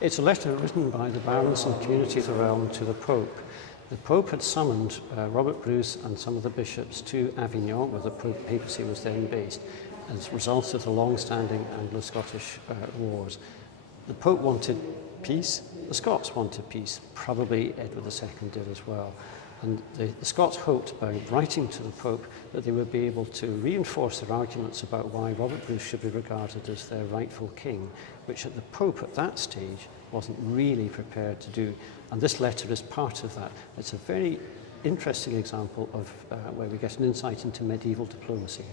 It's a letter written by the barons and communities of the realm to the Pope. The Pope had summoned Robert Bruce and some of the bishops to Avignon, where the papacy was then based, as a result of the long-standing Anglo-Scottish wars. The Pope wanted peace, the Scots wanted peace, probably Edward II did as well. And the Scots hoped by writing to the Pope that they would be able to reinforce their arguments about why Robert Bruce should be regarded as their rightful king, which the Pope at that stage wasn't really prepared to do. And this letter is part of that. It's a very interesting example of where we get an insight into medieval diplomacy.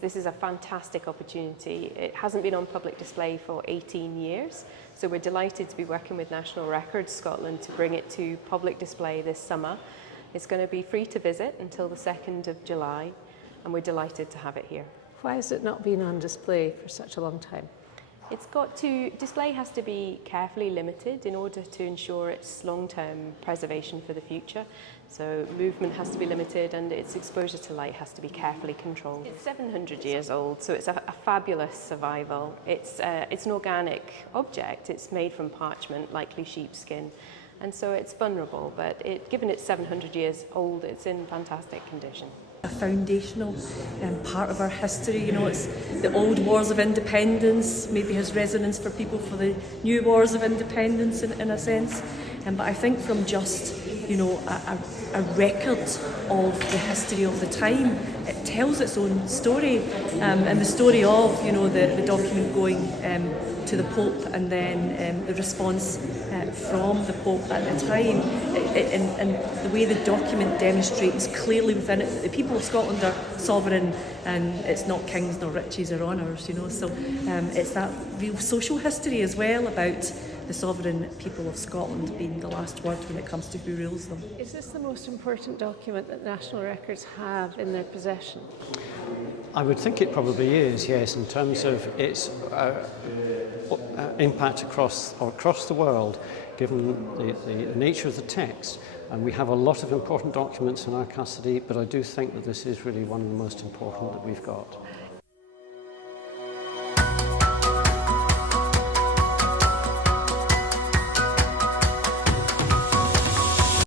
This is a fantastic opportunity. It hasn't been on public display for 18 years, so we're delighted to be working with National Records Scotland to bring it to public display this summer. It's going to be free to visit until the 2nd of July, and we're delighted to have it here. Why has it not been on display for such a long time? Display has to be carefully limited in order to ensure its long-term preservation for the future. So movement has to be limited and its exposure to light has to be carefully controlled. It's 700 years old, so it's a fabulous survival. It's an organic object. It's made from parchment, likely sheepskin, and so it's vulnerable, but given it's 700 years old, it's in fantastic condition. A foundational part of our history. You know, it's the old wars of independence, maybe has resonance for people for the new wars of independence in a sense. But I think from just, you know, a record of the history of the time, it tells its own story, and the story of, you know, the document going to the Pope and then the response from the Pope at the time, and the way the document demonstrates clearly within it that the people of Scotland are sovereign and it's not kings nor riches or honours, you know. So it's that real social history as well about the sovereign people of Scotland being the last word when it comes to who rules them. Is this the most important document that National Records have in their possession? I would think it probably is, yes, in terms of its impact across the world, given the nature of the text. And we have a lot of important documents in our custody, but I do think that this is really one of the most important that we've got.